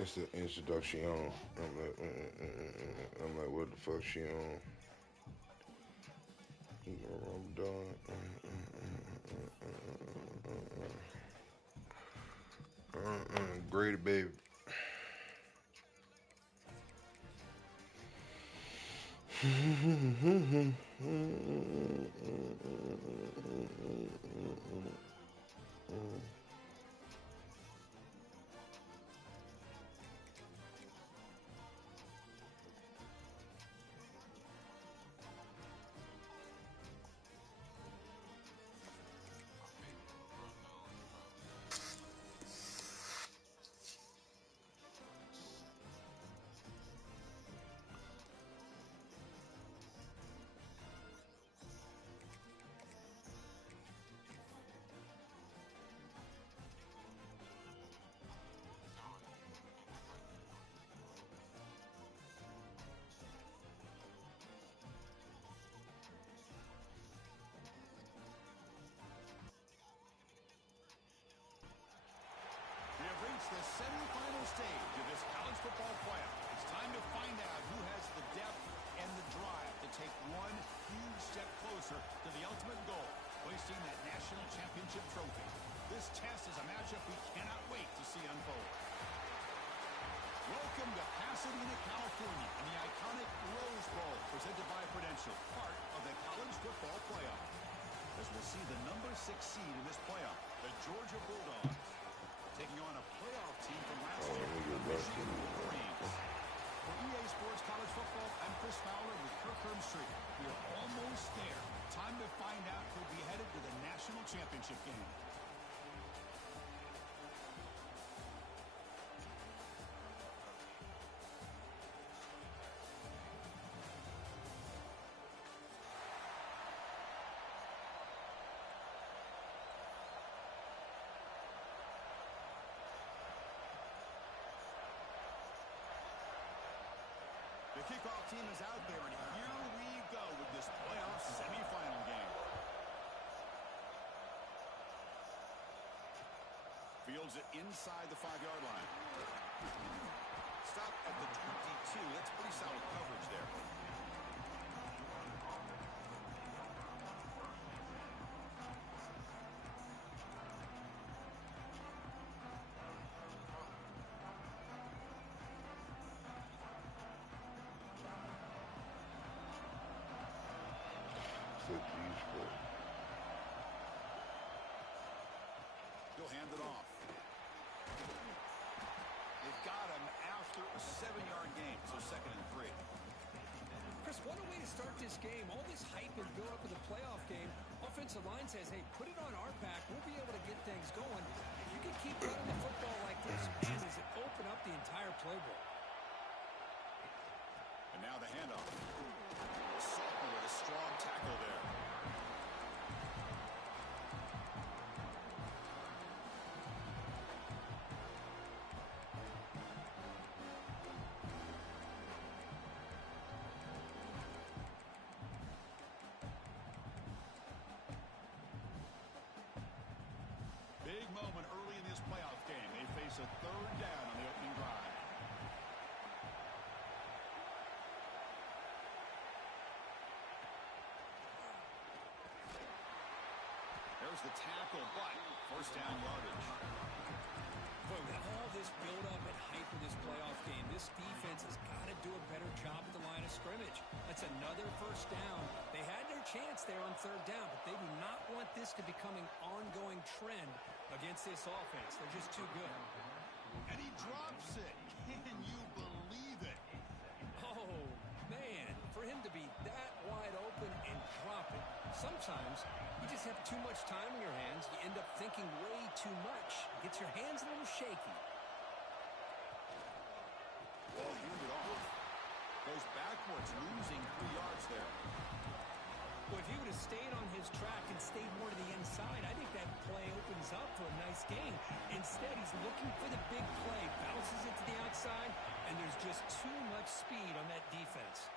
It's the introduction. I'm like, what the fuck she on? I'm done. Great baby. We have reached the semifinal stage of this college football playoff. It's time to find out who has the depth and the drive to take one huge step closer to the ultimate goal, hoisting that national championship trophy. This test is a matchup we cannot wait to see unfold. Welcome to Pasadena, California, and the iconic Rose Bowl, presented by Prudential, part of the college football playoff. As we'll see the number 6 seed in this playoff, the Georgia Bulldogs, taking on a playoff team from last year, the Michigan Wolverines. For EA Sports College Football, I'm Chris Fowler with Kirk Herbstreit. We are almost there. Time to find out who'll be headed to the national championship game. The kickoff team is out there, and here we go with this playoff semifinal game. Fields it inside the 5-yard line. Stop at the 22. That's pretty solid coverage there. He'll hand it off. They've got him after a 7-yard gain, so 2nd and 3. Chris, what a way to start this game. All this hype and build up in the playoff game. Offensive line says, hey, put it on our back. We'll be able to get things going. If you can keep running the football like this, man, does it open up the entire playbook. And now the handoff. Sophomore with a strong tackle there. Big moment early in this playoff game. They face a 3rd down on the opening drive. There's the tackle, but 1st down yardage. Boy, with all this build-up and hype in this playoff game, this defense has got to do a better job at the line of scrimmage. That's another 1st down. They had their chance there on 3rd down, but they do not want this to become an ongoing trend against this offense. They're just too good. And he drops it. Can you believe it? Oh, man, for him to be that wide open and drop it. Sometimes you just have too much time in your hands. You end up thinking way too much. Gets your hands a little shaky. Ball handed off. Goes backwards, losing 3 yards there. Well, if he would have stayed on his track and stayed more to the inside, I think that play opens up for a nice game. Instead, he's looking for the big play, bounces it to the outside, and there's just too much speed on that defense.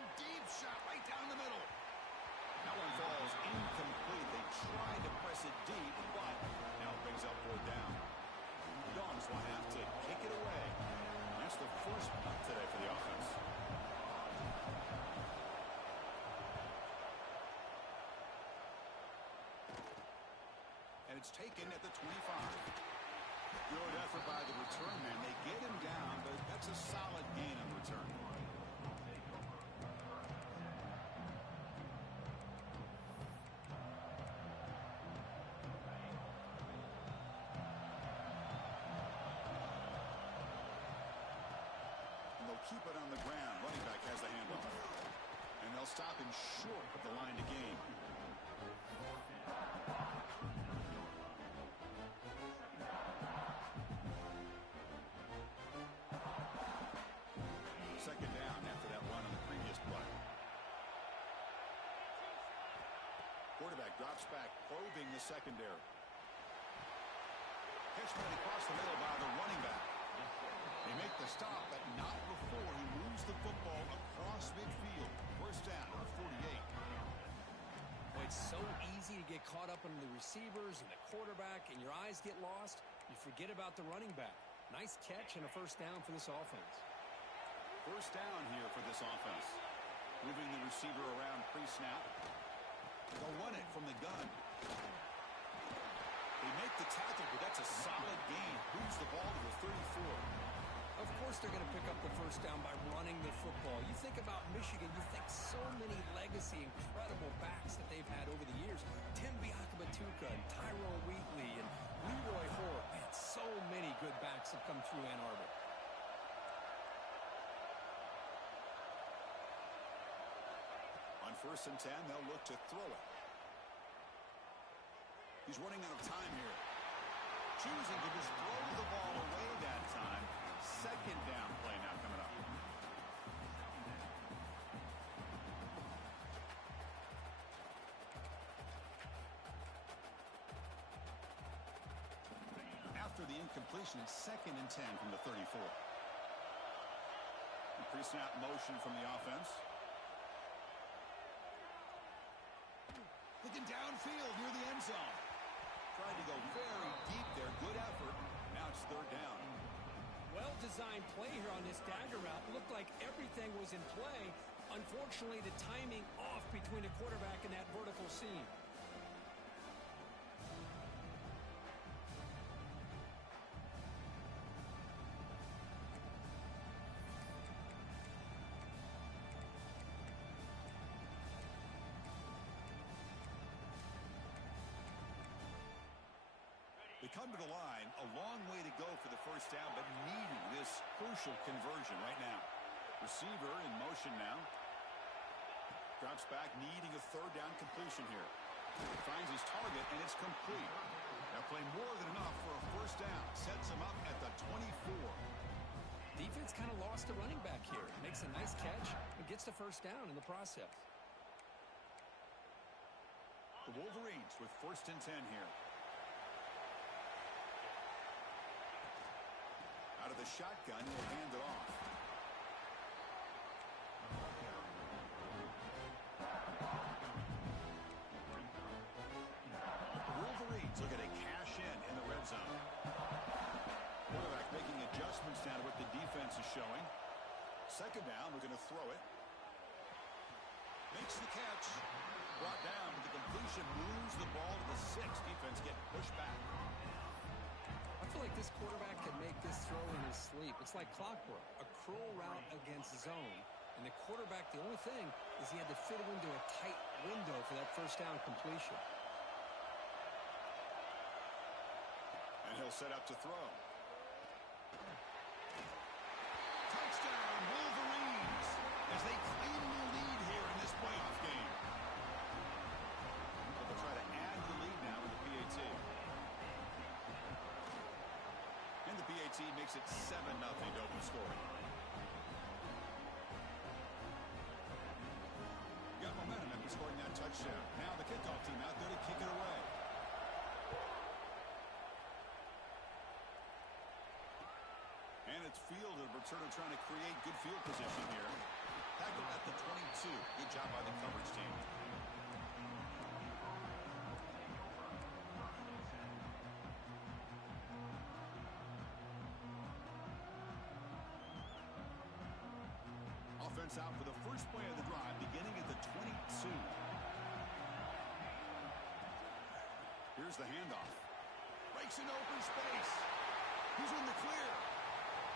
A deep shot right down the middle. That one falls incomplete. They tried to press it deep, but now it brings up 4th down. The Dogs will have to and it's taken at the 25. Good effort by the return man. They get him down, but that's a solid gain on return. And they'll keep it on the ground. Running back has the handoff. And they'll stop him short of the line to gain. Second down after that run on the previous play. Quarterback drops back, probing the secondary. Catch made across the middle by the running back. They make the stop, but not before he moves the football across midfield. First down on 48. Well, it's so easy to get caught up under the receivers and the quarterback, and your eyes get lost. You forget about the running back. Nice catch and a first down for this offense. First down here for this offense. Moving the receiver around pre-snap. They'll run it from the gun. They make the tackle, but that's a solid gain. Moves the ball to the 34. Of course they're going to pick up the first down by running the football. You think about Michigan, you think so many legacy, incredible backs that they've had over the years. Tim Biakabatuka and Tyrone Wheatley and Leroy Hoare. Man, so many good backs have come through Ann Arbor. On 1st and 10, they'll look to throw it. He's running out of time here. Choosing to just throw the ball away that time. Second down play now coming up. After the incompletion, 2nd and 10 from the 34. Pre-snap motion from the offense. Looking downfield near the end zone. Tried to go very deep there. Good effort. Now it's 3rd down. Well-designed play here on this dagger route. Looked like everything was in play. Unfortunately, the timing off between the quarterback and that vertical seam. They come to the line, a long way to go for the first down, but needing this crucial conversion right now. Receiver in motion now. Drops back, needing a 3rd down completion here. Finds his target, and it's complete. Now play more than enough for a first down. Sets him up at the 24. Defense kind of lost the running back here. Makes a nice catch and gets the first down in the process. The Wolverines with 1st and 10 here. Out of the shotgun, he'll hand it off. The Wolverines look at a cash in the red zone. Quarterback making adjustments now to what the defense is showing. 2nd down, we're going to throw it. Makes the catch. Brought down, but the completion moves the ball to the 6. Defense getting pushed back. I feel like this quarterback can make this throw in his sleep. It's like clockwork, a curl route against zone. And the quarterback, the only thing is he had to fit it into a tight window for that first down completion. And he'll set up to throw. Touchdown, Wolverines, as they claim the lead here in this playoff game. But they'll try to add the lead now with the PAT. And the PAT makes it 7-0 to open scoring. Got momentum after scoring that touchdown. Now the kickoff team out there to kick it away. And it's fielded. Returner trying to create good field position here. Tackled at the 22. Good job by the coverage team. Offense out for the first play of the drive, beginning at the 22. Here's the handoff. breaks into open space. He's in the clear.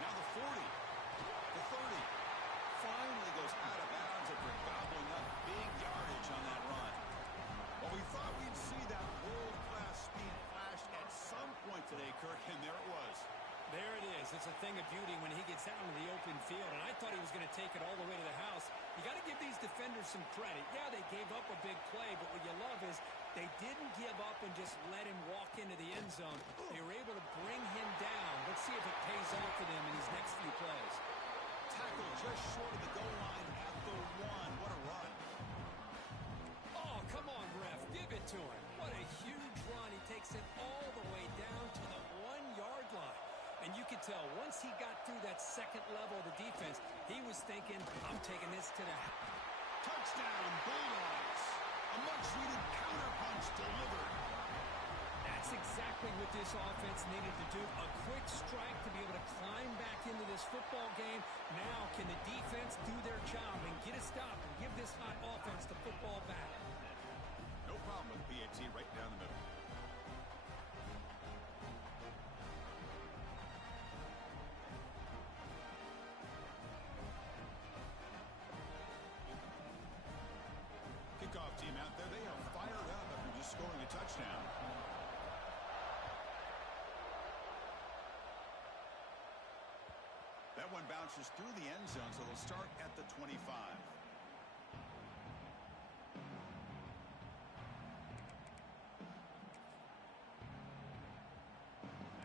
Now the 40, the 30. Finally goes out of bounds after gobbling up big yardage on that run. Well, we thought we'd see that world-class speed flash at some point today, Kirk, and there it was. There it is. It's a thing of beauty when he gets out into the open field, and I thought he was going to take it all the way to the house. You got to give these defenders some credit. Yeah, they gave up a big play, but what you love is they didn't give up and just let him walk into the end zone. They were able to bring him down. Let's see if it pays off for them in these next few plays. Tackle just short of the goal line at the 1. What a run. Oh, come on, ref. Give it to him. What a huge run. He takes it all the way down to the 1-yard line. And you could tell once he got through that second level of the defense, he was thinking, I'm taking this to the touchdown, Bulldogs. A much-needed counterpunch delivered. That's exactly what this offense needed to do. A quick strike to be able to climb back into this football game. Now can the defense do their job and get a stop and give this hot offense the football back? No problem with PAT right down the middle. Kickoff team out there, they are fired up after just scoring a touchdown. That one bounces through the end zone, so they'll start at the 25.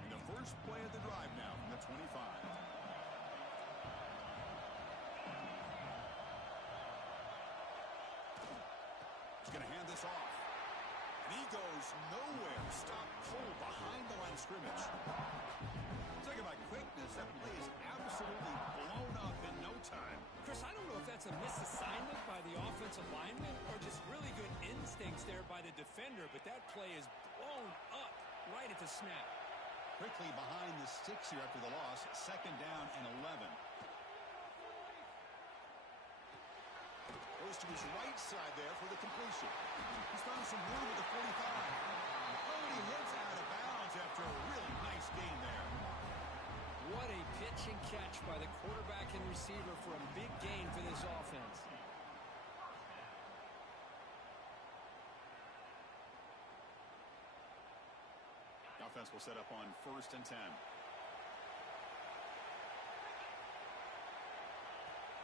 And the first play of the drive now from the 25. He's going to hand this off. And he goes nowhere. Stop cold behind the line of scrimmage. Talking about quickness, that play is absolutely blown up in no time. Chris, I don't know if that's a misassignment by the offensive lineman or just really good instincts there by the defender, but that play is blown up right at the snap. Quickly behind the sticks here after the loss. 2nd down and 11. Goes to his right side there for the completion. He's found some room at the 45. Oh, and he heads out of bounds after a really nice gain there. What a pitch and catch by the quarterback and receiver for a big gain for this offense. The offense will set up on 1st and 10.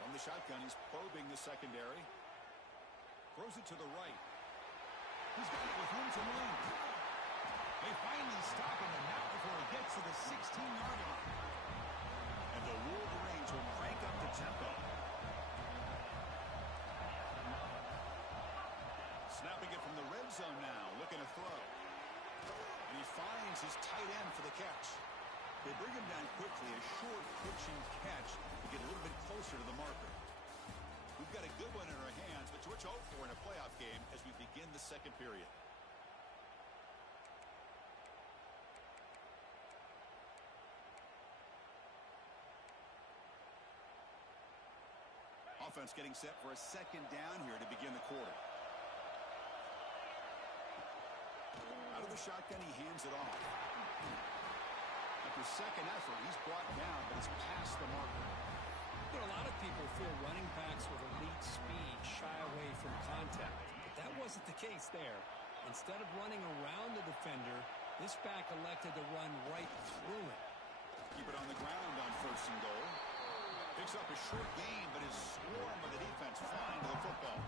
From the shotgun, he's probing the secondary. Throws it to the right. He's got it with room to move. They finally stop him, and now before he gets to the 16-yard line. And the Wolverines will crank up the tempo. Snapping it from the red zone now, looking to throw. And he finds his tight end for the catch. They bring him down quickly, a short pitching catch to get a little bit closer to the marker. We've got a good one in our hands, but to hope for in a playoff game as we begin the second period. Offense getting set for a 2nd down here to begin the quarter. Out of the shotgun, he hands it off. After second effort, he's brought down, but it's past the marker. You know, a lot of people feel running backs with elite speed shy away from contact, but that wasn't the case there. Instead of running around the defender, this back elected to run right through him. Keep it on the ground on 1st and goal. Picks up a short gain, but his swarm of the defense flying to the football.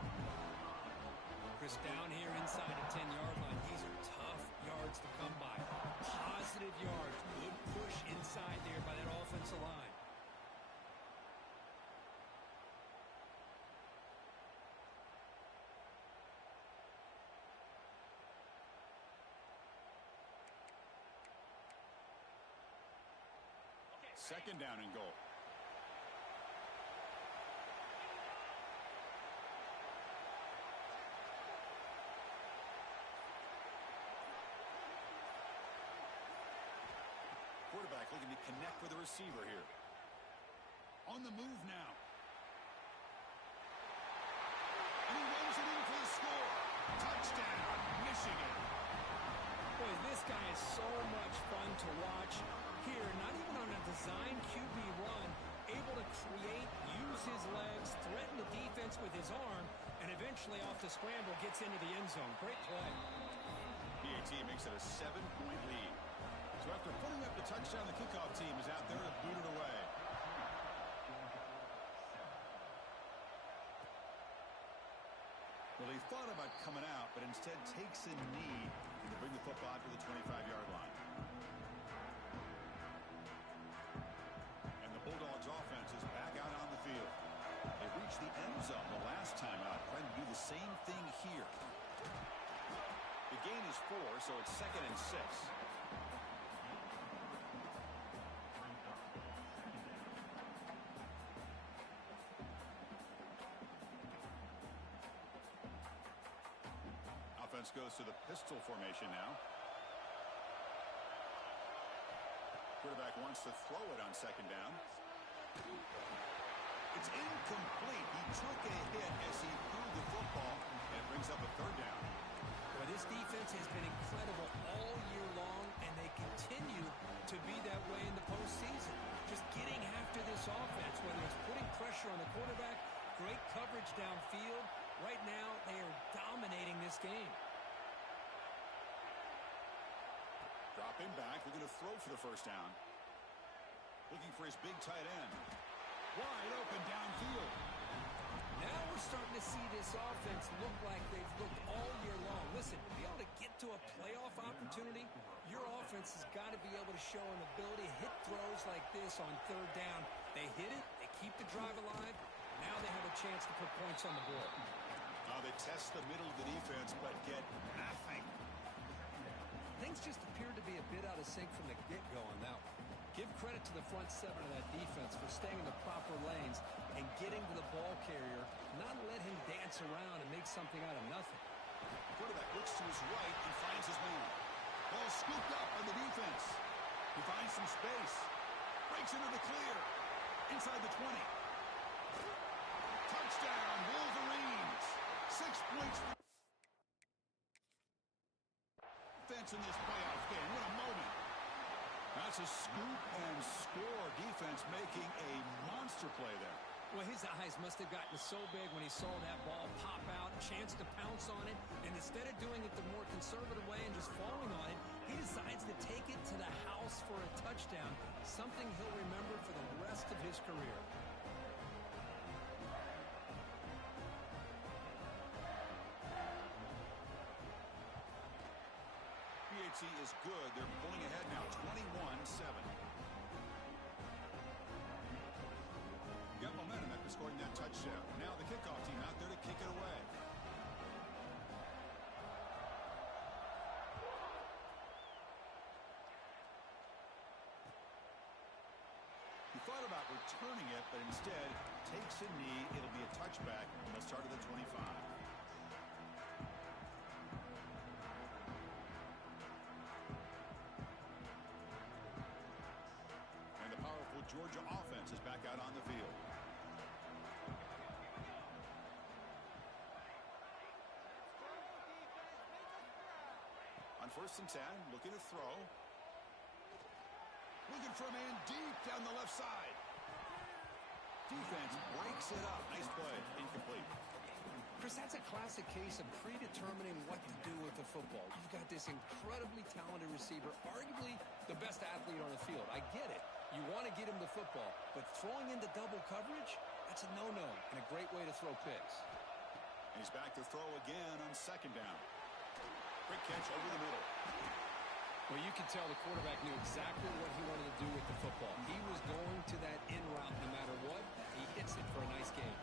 Chris, down here inside the 10-yard line, these are tough yards to come by. Positive yards, good push inside there by that offensive line. Second down and goal. Quarterback looking to connect with the receiver here. On the move now. And he runs it in for the score. Touchdown, Michigan. Boy, This guy is so much fun to watch. Here, not even on a design QB run, able to create, use his legs, threaten the defense with his arm, and eventually off the scramble gets into the end zone. Great play. PAT makes it a 7-point lead. So after putting up the touchdown, the kickoff team is out there to boot it away. Well, he thought about coming out, but instead takes a knee to bring the football out to the 25-yard line. And the Bulldogs offense is back out on the field. They reached the end zone the last time out, trying to do the same thing here. The gain is 4, so it's 2nd and 6. Offense goes to the pistol formation now. Quarterback wants to throw it on 2nd down. It's incomplete. He took a hit as he threw the football, and it brings up a 3rd down. Well, this defense has been incredible all year long, and they continue to be that way in the postseason. Just getting after this offense, whether it's putting pressure on the quarterback, great coverage downfield. Right now, they are dominating this game. Dropping back, looking to throw for the 1st down. Looking for his big tight end. Wide open downfield. Now we're starting to see this offense look like they've looked all year long. Listen, to be able to get to a playoff opportunity, your offense has got to be able to show an ability to hit throws like this on 3rd down. They hit it, they keep the drive alive. Now they have a chance to put points on the board. They test the middle of the defense, but get nothing. Things just appeared to be a bit out of sync from the get-go on that one. Give credit to the front 7 of that defense for staying in the proper lanes and getting to the ball carrier, not let him dance around and make something out of nothing. Quarterback looks to his right and finds his man. Ball scooped up on the defense. He finds some space. Breaks into the clear. Inside the 20. Touchdown, Wolverines. 6 points. Defense in this playoff game. What a moment. That's a scoop and score. Defense making a monster play there. Well, his eyes must have gotten so big when he saw that ball pop out, chance to pounce on it, and instead of doing it the more conservative way and just falling on it, he decides to take it to the house for a touchdown, something he'll remember for the rest of his career. PHC is good. They're pulling ahead now, 21-7. Got momentum after scoring that touchdown. Now the kickoff team out there to kick it away. He thought about returning it, but instead takes a knee. It'll be a touchback on the start of the 25. And the powerful Georgia offense is back out on the field. On 1st and 10, looking to throw. Looking for a man deep down the left side. Defense breaks it up. Nice play. Incomplete. Chris, that's a classic case of predetermining what to do with the football. You've got this incredibly talented receiver, arguably the best athlete on the field. I get it. You want to get him the football, but throwing into double coverage, that's a no-no and a great way to throw picks. And he's back to throw again on 2nd down. Quick catch over the middle. Well, you can tell the quarterback knew exactly what he wanted to do with the football. He was going to that in route no matter what. He hits it for a nice game.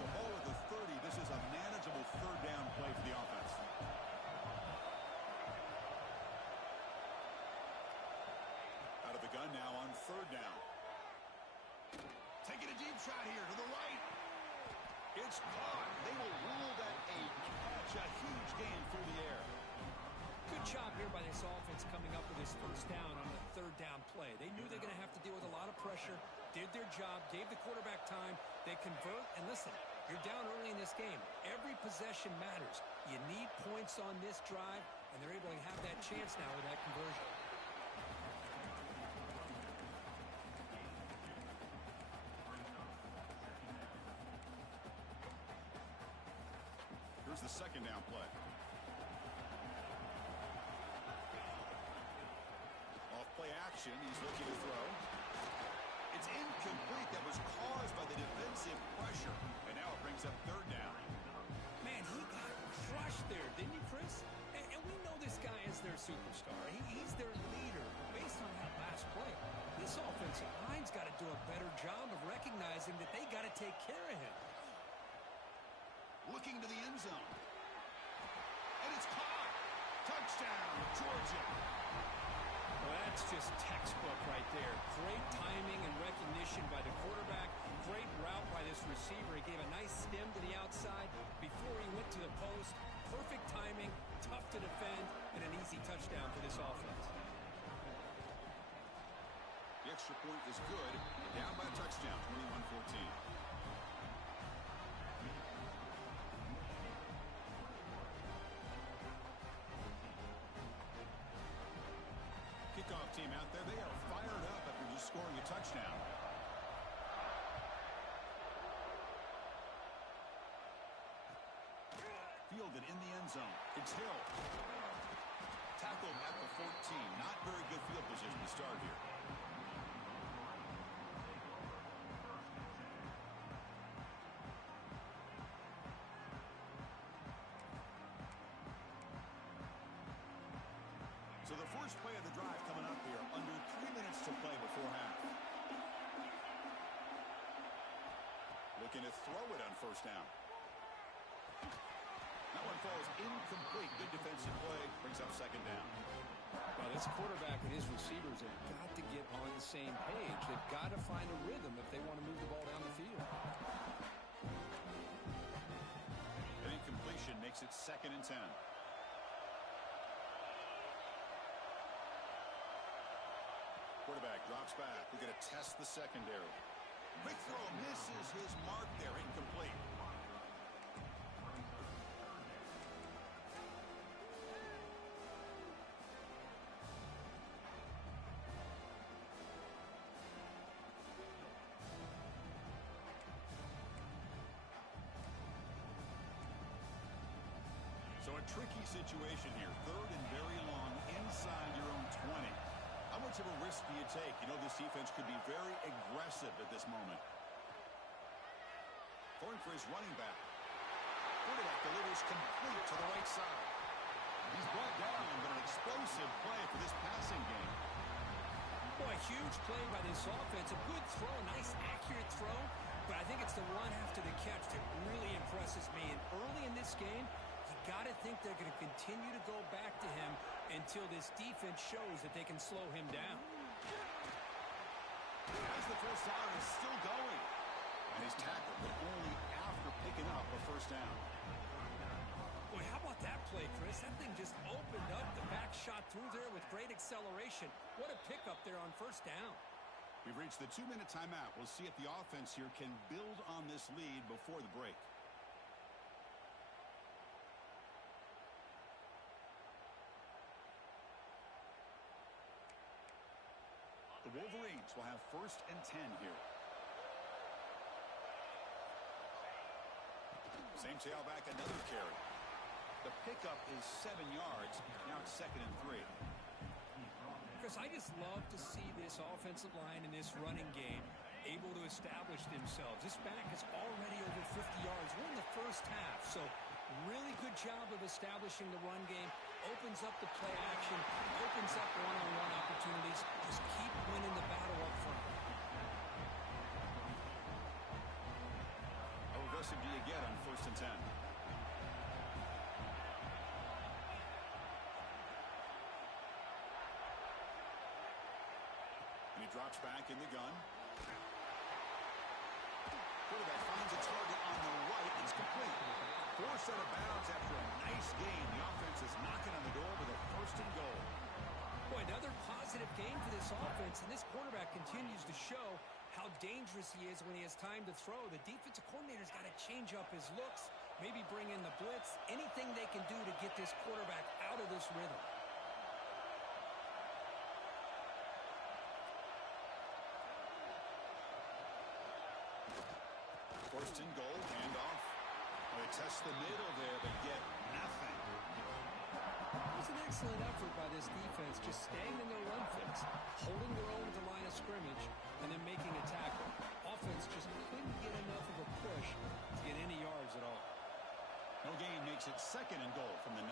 So ball at the 30. This is a manageable 3rd down play for the offense. Out of the gun now on 3rd down. Taking a deep shot here to the right. It's caught. They will rule that a catch. A huge gain through the air. Good job here by this offense coming up with this 1st down on the 3rd down play. They knew they're going to have to deal with a lot of pressure, did their job, gave the quarterback time. They convert, and listen, You're down early in this game. Every possession matters. You need points on this drive, and they're able to have that chance now with that conversion. Here's the second down play. Off play action, he's looking to throw. It's incomplete. That was caused by the defensive pressure. And now it brings up third down. Man, he got crushed there, didn't he, Chris? And we know this guy is their superstar. He's their leader. Based on that last play, this offensive line's got to do a better job of recognizing that they got to take care of him. Looking to the end zone. And it's caught. Touchdown, Georgia. Well, that's just textbook right there. Great timing and recognition by the quarterback. Great route by this receiver. He gave a nice stem to the outside before he went to the post. Perfect timing, tough to defend, and an easy touchdown for this offense. The extra point is good. Down by a touchdown, 21-14. Kickoff team out there, they are fired up after just scoring a touchdown. Fielded in the end zone. It's Hill. Tackled at the 14. Not very good field position to start here. So the first play of the drive coming up here. Under 3 minutes to play before half. Looking to throw it on first down. That one falls incomplete. Good defensive play. Brings up second down. Well, this quarterback and his receivers have got to get on the same page. They've got to find a rhythm if they want to move the ball down the field. An incompletion makes it 2nd and 10. Quarterback drops back. We're going to test the secondary. Quick throw misses his mark there. Incomplete. So a tricky situation here. 3rd and very long inside your own 20. How much of a risk do you take? You know, this defense could be very aggressive at this moment. Throwing for his running back. Quarterback delivers complete to the right side. He's brought down, but an explosive play for this passing game. Boy, huge play by this offense. A good throw, a nice accurate throw. But I think it's the run after the catch that really impresses me. And early in this game, you got to think they're going to continue to go back to him until this defense shows that they can slow him down. As the first down is still going. And he's tackled, but only after picking up a first down. Boy, how about that play, Chris? That thing just opened up. The back shot through there with great acceleration. What a pickup there on first down. We've reached the 2-minute timeout. We'll see if the offense here can build on this lead before the break. The Wolverines will have 1st and 10 here. Same tailback, another carry. The pickup is 7 yards. Now it's 2nd and 3. Chris, I just love to see this offensive line and this running game able to establish themselves. This back is already over 50 yards. We're in the first half, so really good job of establishing the run game. Opens up the play action, opens up one-on-one opportunities. Just keep winning the battle up front. How aggressive do you get on 1st and 10? And he drops back in the gun. Quarterback finds a target on the right. It's complete. Forced out of bounds after a nice game. The offense is knocking on the door with a 1st and goal. Boy, another positive game for this offense, and this quarterback continues to show how dangerous he is when he has time to throw. The defensive coordinator's got to change up his looks, maybe bring in the blitz, anything they can do to get this quarterback out of this rhythm. First and goal, handoff. They test the middle there, but get nothing. It was an excellent effort by this defense, just staying in their run fits, holding their own at the line of scrimmage, and then making a tackle. Offense just couldn't get enough of a push to get any yards at all. No gain makes it second and goal from the 9.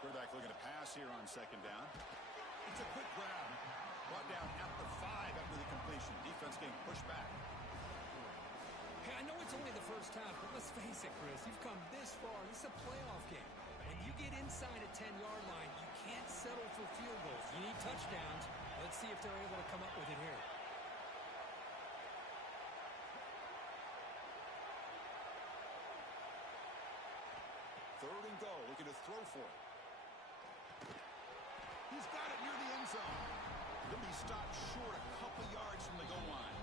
Quarterback looking to pass here on second down. It's a quick grab. Brought down at the 5 after the completion. Defense getting pushed back. Hey, I know it's only the first half, but let's face it, Chris. You've come this far. This is a playoff game. When you get inside a 10-yard line, you can't settle for field goals. You need touchdowns. Let's see if they're able to come up with it here. Third and goal. Looking to throw for it. He's got it near the end zone. He'll be stopped short a couple yards from the goal line.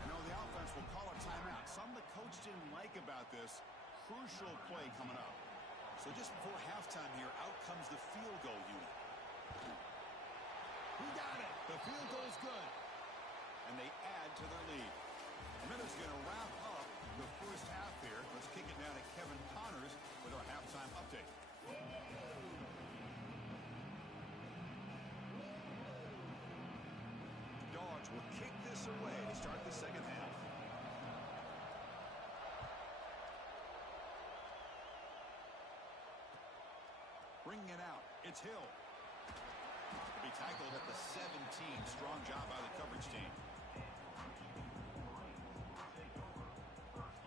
I know the offense will call a timeout. Something the coach didn't like about this. Crucial play coming up. So just before halftime here, out comes the field goal unit. Who got it? The field goal's good. And they add to their lead. And then it's going to wrap up the first half here. Let's kick it down to Kevin Connors with our halftime update. Dogs will kick this away to start the second half. Bringing it out, it's Hill. He'll be tackled at the 17. Strong job by the coverage team.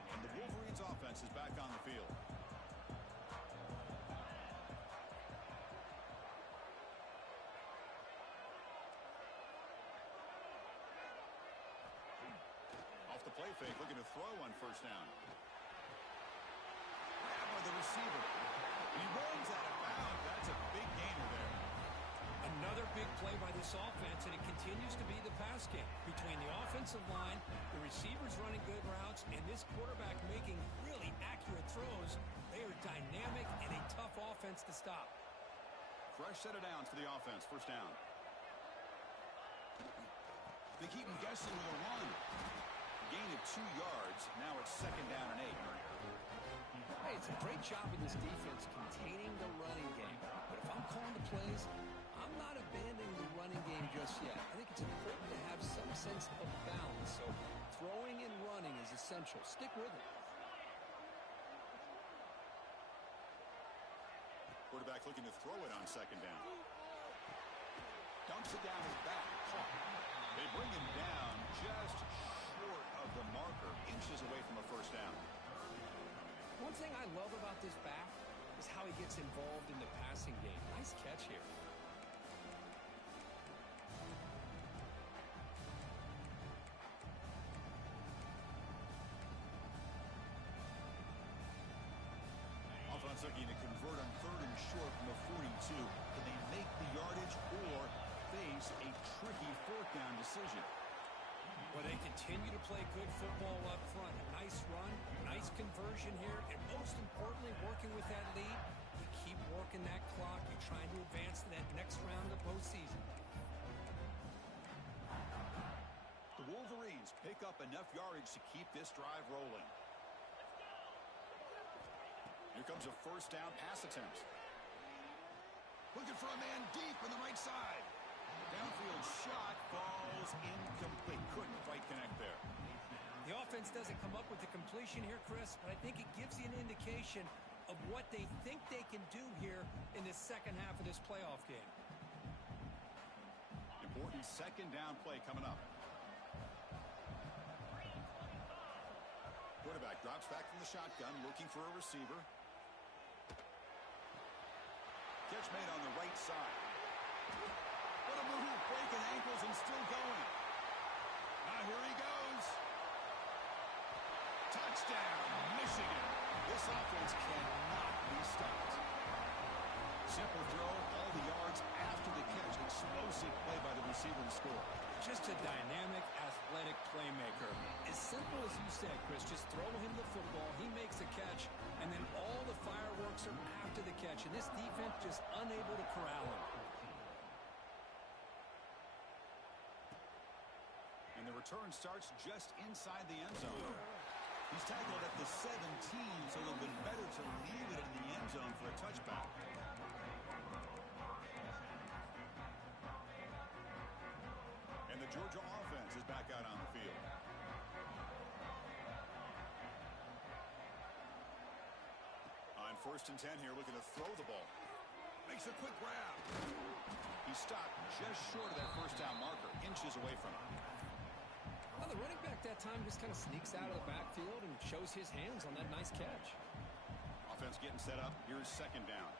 And the Wolverines offense is back on the field. Off the play fake, looking to throw on first down. Grab by the receiver. He runs out of bounds. That's a big gainer there. Another big play by this offense, and it continues to be the pass game. Between the offensive line, the receivers running good routes, and this quarterback making really accurate throws, they are dynamic and a tough offense to stop. Fresh set of downs for the offense. First down. They keep him guessing with a run. Gain of 2 yards. Now it's second down and 8. Hey, it's a great job of this defense containing the running game. But if I'm calling the plays, I'm not abandoning the running game just yet. I think it's important to have some sense of balance. So throwing and running is essential. Stick with it. Quarterback looking to throw it on second down. Dumps it down his back. Caught. They bring him down just short of the marker, inches away from a first down. One thing I love about this back is how he gets involved in the passing game. Nice catch here. Offense looking to convert on third and short from the 42. Can they make the yardage or face a tricky fourth down decision? Well, they continue to play good football up front. A nice run, nice conversion here, and most importantly, working with that lead, you keep working that clock. You're trying to advance to that next round of the postseason. The Wolverines pick up enough yardage to keep this drive rolling. Here comes a first down pass attempt. Looking for a man deep on the right side. Downfield shot falls incomplete. Couldn't quite connect there. The offense doesn't come up with the completion here, Chris, but I think it gives you an indication of what they think they can do here in this second half of this playoff game. Important second down play coming up. Quarterback drops back from the shotgun, looking for a receiver. Catch made on the right side. What a move, breaking ankles and still going. Now here he goes. Touchdown, Michigan. This offense cannot be stopped. Simple throw, all the yards after the catch. Explosive play by the receiver to score. Just a dynamic, athletic playmaker. As simple as you said, Chris, just throw him the football, he makes the catch, and then all the fireworks are after the catch. And this defense just unable to corral him. And the return starts just inside the end zone. He's tackled at the 17, so it would have been better to leave it in the end zone for a touchback. And the Georgia offense is back out on the field. On 1st and 10 here, looking to throw the ball. Makes a quick grab. He stopped just short of that first down marker, inches away from it. Well, the running back that time just kind of sneaks out of the backfield and shows his hands on that nice catch. Offense getting set up. Here's 2nd down.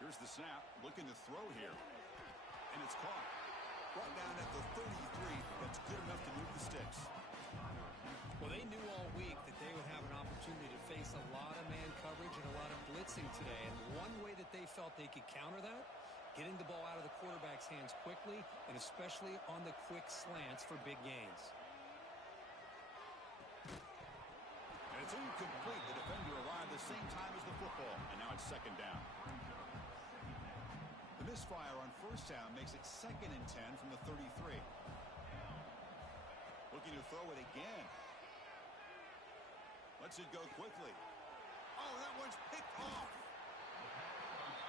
Here's the snap. Looking to throw here. And it's caught. Brought down at the 33. That's good enough to move the sticks. Well, they knew all week that they would have an opportunity to face a lot of man coverage and a lot of blitzing today. And one way that they felt they could counter that, getting the ball out of the quarterback's hands quickly, and especially on the quick slants for big gains. And it's incomplete. The defender arrived the same time as the football. And now it's 2nd down. The misfire on 1st down makes it 2nd and 10 from the 33. Looking to throw it again. Lets it go quickly. Oh, that one's picked off.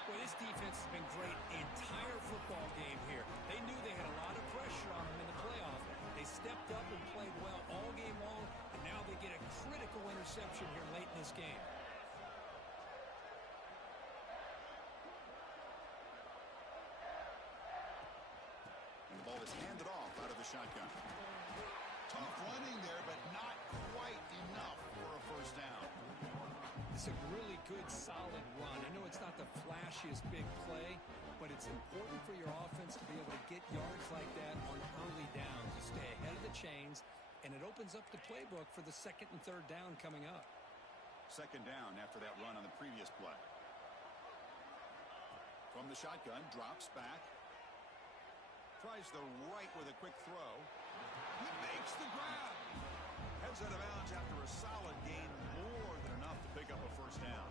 Boy, this defense has been great the entire football game here. They knew they had a lot of pressure on them in the playoff. They stepped up and played well all game long, and now they get a critical interception here late in this game. And the ball is handed off out of the shotgun. Tough running there, but not quite enough for a 1st down. It's a really good, solid run. I know it's not the flashiest big play, but it's important for your offense to be able to get yards like that on early downs. You stay ahead of the chains, and it opens up the playbook for the 2nd and 3rd down coming up. 2nd down after that run on the previous play. From the shotgun, drops back. Tries the right with a quick throw. He makes the grab. Heads out of bounds after a solid gain, more than enough to pick up a 1st down.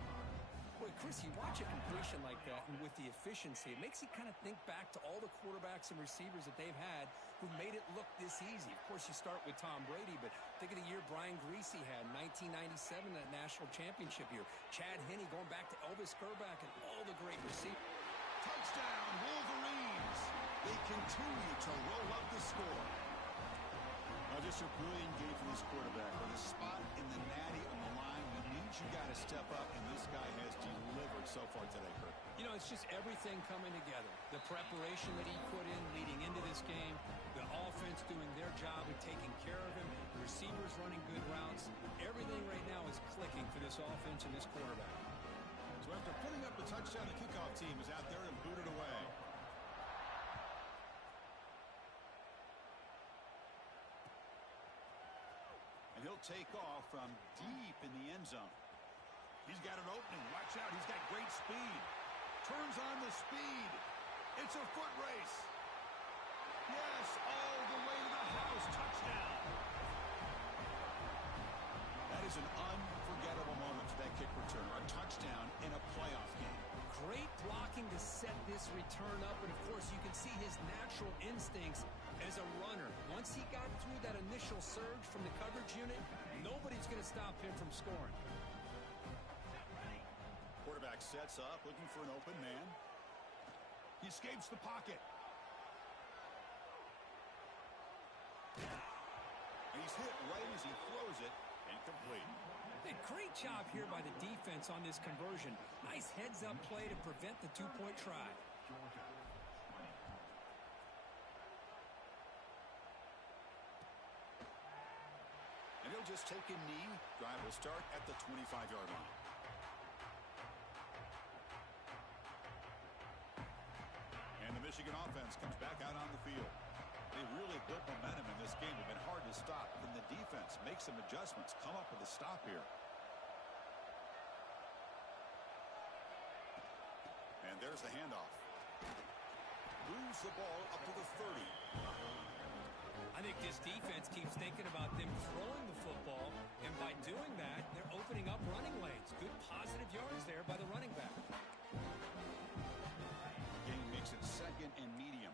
Boy, Chris, you watch a completion like that, and with the efficiency, it makes you kind of think back to all the quarterbacks and receivers that they've had who made it look this easy. Of course, you start with Tom Brady, but think of the year Brian Greasy had in 1997, that national championship year. Chad Henne going back to Elvis Grbac and all the great receivers. Touchdown, Wolverines. They continue to roll up the score. Well, just a brilliant game for this quarterback. With a spot in the natty on the line, you need you got to step up, and this guy has delivered so far today, Kurt. You know, it's just everything coming together. The preparation that he put in leading into this game, the offense doing their job and taking care of him, the receivers running good routes. Everything right now is clicking for this offense and this quarterback. So after putting up the touchdown, the kickoff team is out there and booted away. And he'll take off from deep in the end zone. He's got an opening. Watch out. He's got great speed. Turns on the speed. It's a foot race. Yes, all the way to the house. Touchdown. That is an unforgettable moment for that kick return. A touchdown in a playoff game. Great blocking to set this return up, and of course you can see his natural instincts as a runner. Once he got through that initial surge from the coverage unit, nobody's going to stop him from scoring. Quarterback sets up, looking for an open man. He escapes the pocket. And he's hit right as he throws it. Incomplete. A great job here by the defense on this conversion. Nice heads-up play to prevent the two-point try. And he'll just take a knee. Drive will start at the 25-yard line. Michigan offense comes back out on the field. They really built momentum in this game. It's been hard to stop. Then the defense makes some adjustments, come up with a stop here. And there's the handoff. Moves the ball up to the 30. I think this defense keeps thinking about them throwing the football, and by doing that, they're opening up running lanes. Good positive yards there by the running back. Game makes it 2nd and medium.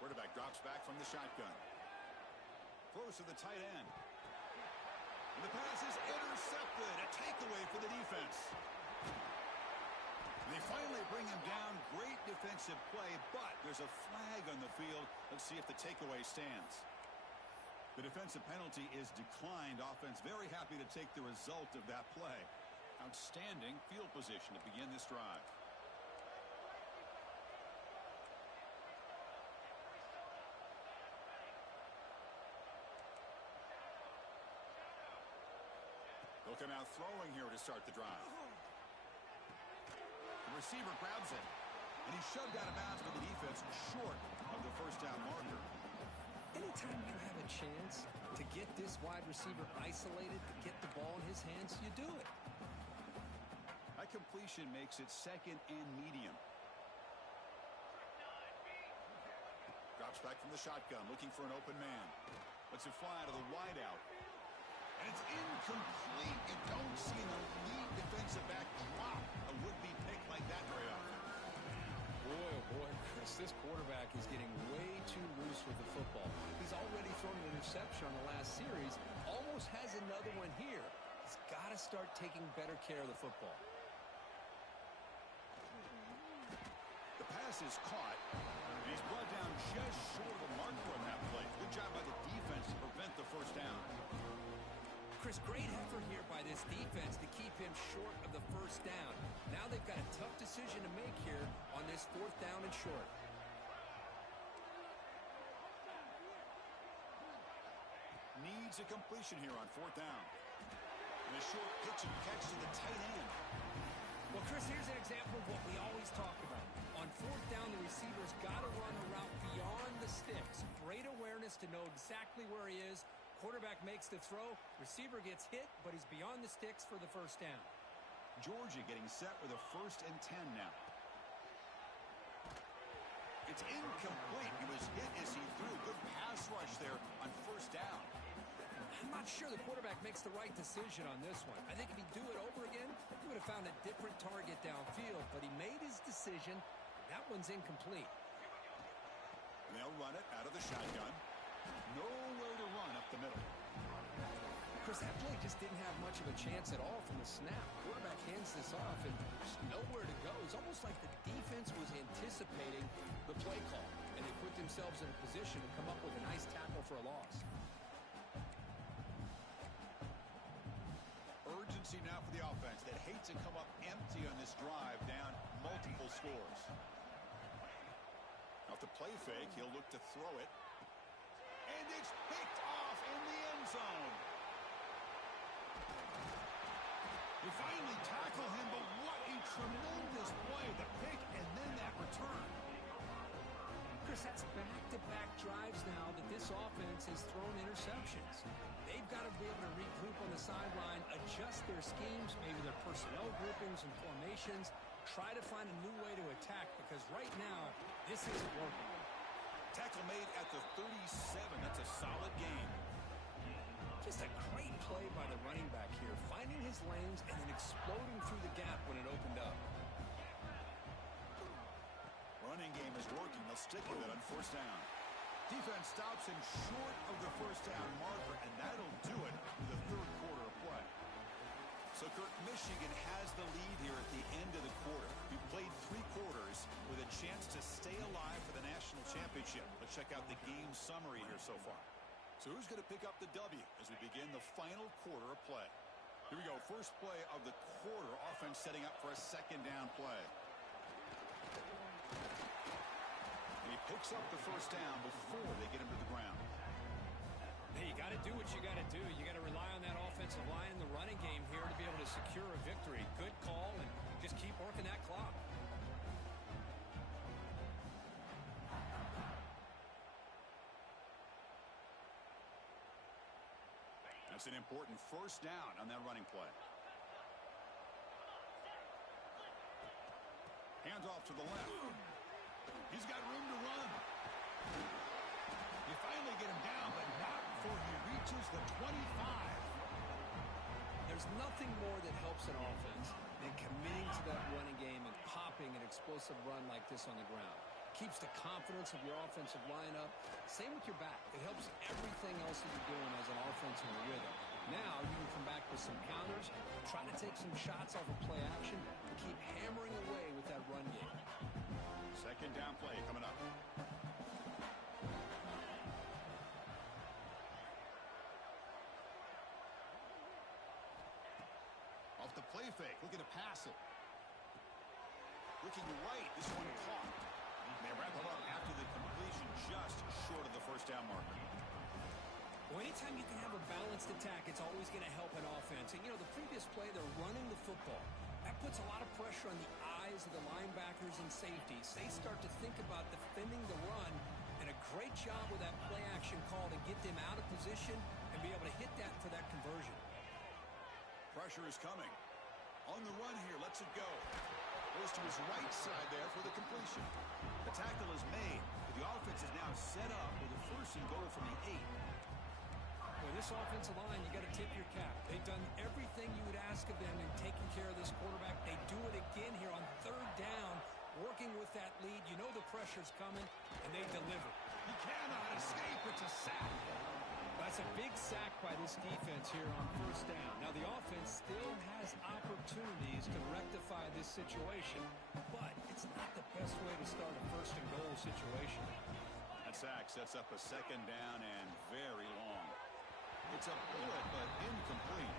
Quarterback drops back from the shotgun. Throws to the tight end. And the pass is intercepted. A takeaway for the defense. And they finally bring him down. Great defensive play, but there's a flag on the field. Let's see if the takeaway stands. The defensive penalty is declined. Offense very happy to take the result of that play. Outstanding field position to begin this drive. They'll come out throwing here to start the drive. The receiver grabs it, and he's shoved out of bounds by the defense short of the first down marker. Anytime you have a chance to get this wide receiver isolated, to get the ball in his hands, you do it. That completion makes it 2nd and medium. Drops back from the shotgun, looking for an open man. Lets it fly to the wideout. And it's incomplete. You don't see an elite defensive back drop a would-be pick like that very often. Boy, oh boy, Chris, this quarterback is getting way too loose with the football. He's already thrown an interception on the last series, almost has another one here. He's got to start taking better care of the football. The pass is caught, and he's brought down just short of the marker on that play. Good job by the defense to prevent the first down. Chris, great effort here by this defense to keep him short of the first down. Now they've got a tough decision to make here on this 4th down and short. Needs a completion here on 4th down. And a short pitch and catch to the tight end. Well, Chris, here's an example of what we always talk about. On 4th down, the receiver's got to run a route beyond the sticks. Great awareness to know exactly where he is. Quarterback makes the throw. Receiver gets hit, but he's beyond the sticks for the first down. Georgia getting set with a 1st and 10 now. It's incomplete. He was hit as he threw. Good pass rush there on 1st down. I'm not sure the quarterback makes the right decision on this one. I think if he'd do it over again, he would have found a different target downfield, but he made his decision. That one's incomplete. And they'll run it out of the shotgun. Nowhere to run up the middle. Chris, that play just didn't have much of a chance at all from the snap. Quarterback hands this off, and there's nowhere to go. It's almost like the defense was anticipating the play call, and they put themselves in a position to come up with a nice tackle for a loss. Urgency now for the offense that hates to come up empty on this drive, down multiple scores. Off the play fake, he'll look to throw it. And it's picked off in the end zone. They finally tackle him, but what a tremendous play. The pick and then that return. Chris, that's back-to-back drives now that this offense has thrown interceptions. They've got to be able to regroup on the sideline, adjust their schemes, maybe their personnel groupings and formations, try to find a new way to attack, because right now, this isn't working. Tackle made at the 37. That's a solid game. Just a great play by the running back here, finding his lanes and then exploding through the gap when it opened up. Running game is working. They'll stick with it on 1st down. Defense stops him short of the 1st down marker, and that'll do it for the 3rd quarter of play. So, Kurt, Michigan has the lead here at the end of the quarter. We played 3 quarters with a chance to stay alive for the national championship. Let's check out the game summary here so far. So who's going to pick up the W as we begin the final quarter of play? Here we go. First play of the quarter. Offense setting up for a 2nd down play. And he picks up the 1st down before they get him to the ground. Hey, you got to do what you got to do. You got to rely on that offensive line in the running game here to be able to secure a victory. Good call, and Just keep working that clock. That's an important first down on that running play. Hands off to the left. He's got room to run. You finally get him down, but not before he reaches the 25. There's nothing more that helps an offense than committing to that running game and popping an explosive run like this on the ground. Keeps the confidence of your offensive lineup. Same with your back. It helps everything else that you're doing as an offensive rhythm. Now you can come back with some counters, try to take some shots off of play action, and keep hammering away with that run game. Second down play coming up. Off the play fake, looking to pass it. Looking right, this one caught. They wrap it up after the completion, just short of the first down marker. Well, anytime you can have a balanced attack, it's always going to help an offense. And, you know, the previous play, they're running the football. That puts a lot of pressure on the eyes of the linebackers and safeties. They start to think about defending the run, and a great job with that play action call to get them out of position and be able to hit that for that conversion. Pressure is coming. On the run here, lets it go. Goes to his right side there for the completion. The tackle is made, but the offense is now set up with a first and goal from the 8. With this offensive line, you got to tip your cap. They've done everything you would ask of them in taking care of this quarterback. They do it again here on third down, working with that lead. You know the pressure's coming, and they deliver. He cannot escape. It's a sack. That's a big sack by this defense here on first down. Now, the offense still has opportunities to rectify this situation, but it's not the best way to start a first and goal situation. That sack sets up a second down and very long. It's a bullet, but incomplete.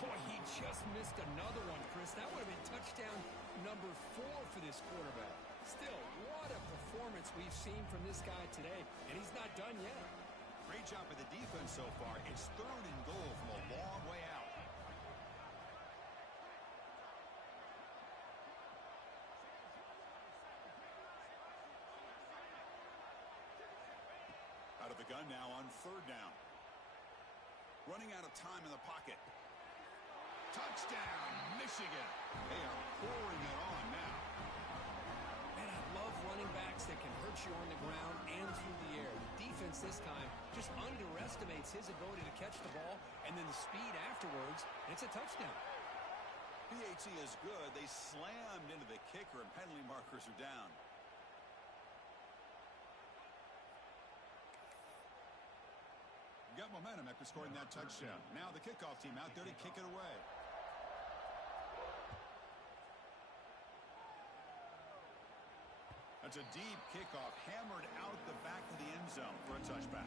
Boy, he just missed another one, Chris. That would have been touchdown number 4 for this quarterback. Still, what a performance we've seen from this guy today, and he's not done yet. Great job by the defense so far. It's third and goal from a long way out. Out of the gun now on third down. Running out of time in the pocket. Touchdown, Michigan. They are pouring it on now. Man, I love running backs that can hurt you on the ground and through the air. The defense this time just underestimates his ability to catch the ball and then the speed afterwards, and it's a touchdown. PAT is good. They slammed into the kicker, and penalty markers are down. Got momentum after scoring that touchdown. Now the kickoff team out there to kick it away. That's a deep kickoff, hammered out the back of the end zone for a touchback.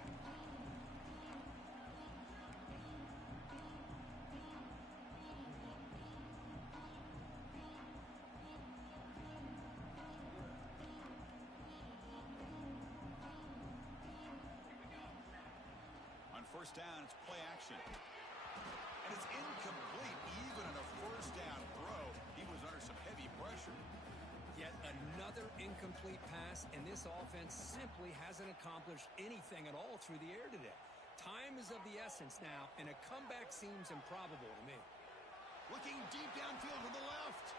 On first down, it's play action. And it's incomplete, even on a first down throw. He was under some heavy pressure. Yet another incomplete pass, and this offense simply hasn't accomplished anything at all through the air today. Time is of the essence now, and a comeback seems improbable to me. Looking deep downfield to the left.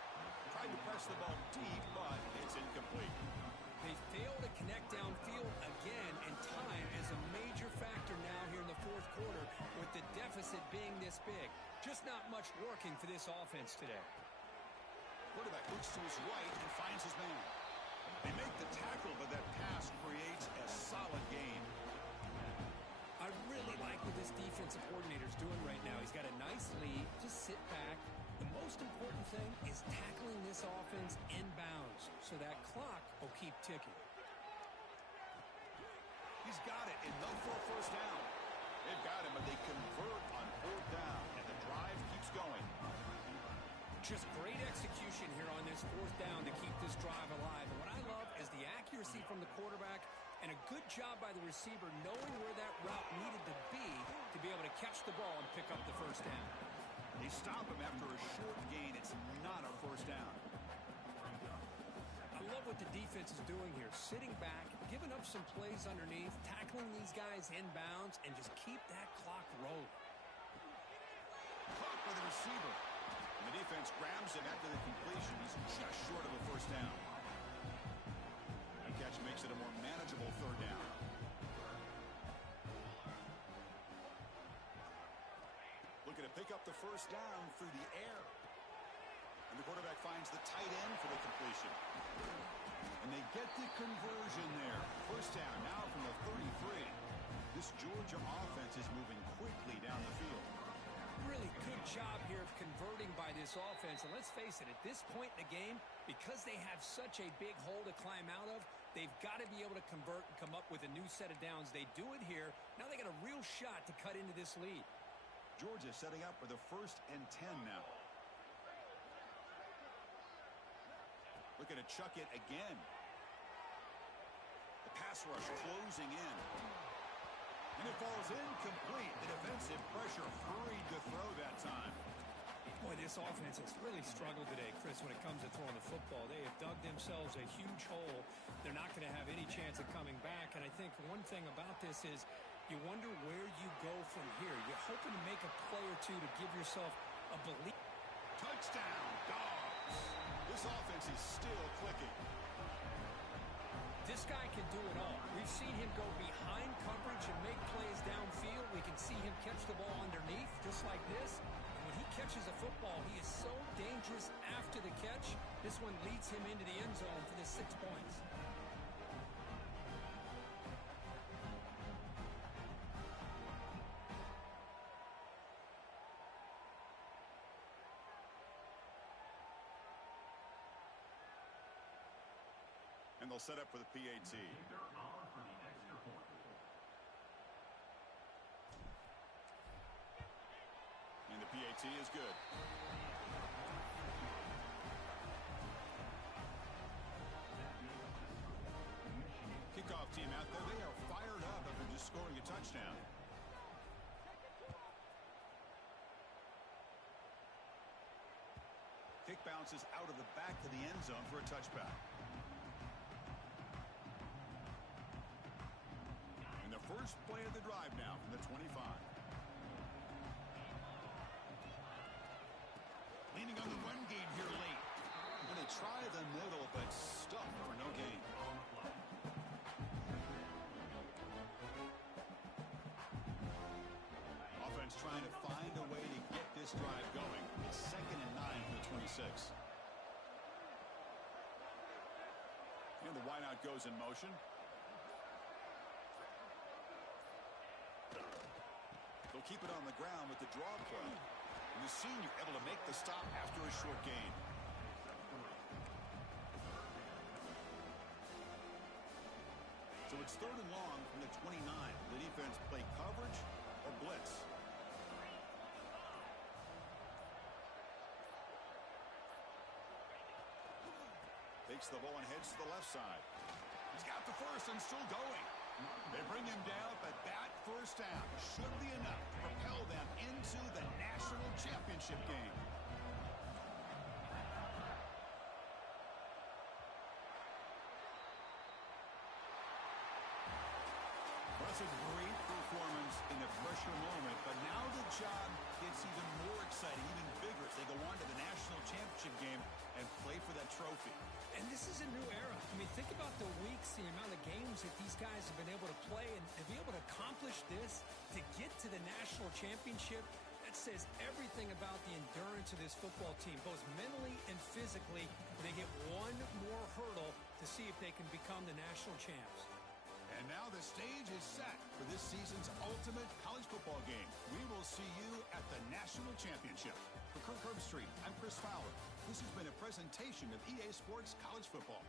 Tried to press the ball deep, but it's incomplete. They fail to connect downfield again, and time is a major factor now here in the fourth quarter with the deficit being this big. Just not much working for this offense today. Quarterback looks to his right and finds his man. They make the tackle, but that pass creates a solid gain. I really like what this defensive coordinator's doing right now. He's got a nice lead. Just sit back. The most important thing is tackling this offense inbounds so that clock will keep ticking. He's got it, enough for a first down. They've got him, but they convert on fourth down, and the drive keeps going. Just great execution here on this fourth down to keep this drive alive. And what I love is the accuracy from the quarterback and a good job by the receiver knowing where that route needed to be able to catch the ball and pick up the first down. They stop him after a short gain. It's not a first down. I love what the defense is doing here. Sitting back, giving up some plays underneath, tackling these guys inbounds, and just keep that clock rolling. Caught by the receiver. And the defense grabs him after the completion. He's just short of a first down. That catch makes it a more manageable third down. Looking to pick up the first down through the air. And the quarterback finds the tight end for the completion. And they get the conversion there. First down now from the 33. This Georgia offense is moving quickly down the field. Really good job here of converting by this offense. And let's face it, at this point in the game, because they have such a big hole to climb out of, they've got to be able to convert and come up with a new set of downs. They do it here. Now they got a real shot to cut into this lead. Georgia setting up for the 1st and 10 now. Looking to chuck it again. The pass rush closing in. And it falls incomplete. The defensive pressure hurried to throw that time. Boy, this offense has really struggled today, Chris, when it comes to throwing the football. They have dug themselves a huge hole. They're not going to have any chance of coming back. And I think one thing about this is you wonder where you go from here. You're hoping to make a play or two to give yourself a belief. Touchdown, Dogs. This offense is still clicking. This guy can do it all. We've seen him go behind coverage and make plays downfield. We can see him catch the ball underneath just like this. And when he catches a football, he is so dangerous after the catch. This one leads him into the end zone for the 6 points. And they'll set up for the PAT. And the PAT is good. Kickoff team out there. They are fired up after just scoring a touchdown. Kick bounces out of the back of the end zone for a touchback. And the first play of the drive now from the 25. Leaning on the run game here late. Going to try the middle, but stuck for no gain. Offense trying to find a way to get this drive going. It's 2nd and 9 from the 26. And the wideout goes in motion. They'll keep it on the ground with the draw play. And the senior able to make the stop after a short gain. So it's 3rd and long from the 29. The defense play coverage or blitz. Takes the ball and heads to the left side. He's got the first and still going. They bring him down, but that first down should be enough to propel them into the national championship game. That's a great performance in a pressure moment, but now the job gets even more exciting, even bigger as they go on to the national championship game and play for that trophy. And this is a new era. I mean, think about the weeks, the amount of games that these guys have been able to play, and to be able to accomplish this, to get to the national championship, that says everything about the endurance of this football team, both mentally and physically. They get one more hurdle to see if they can become the national champs. And now the stage is set for this season's ultimate college football game. We will see you at the national championship. For Kirk Herbstreit, I'm Chris Fowler. This has been a presentation of EA Sports College Football.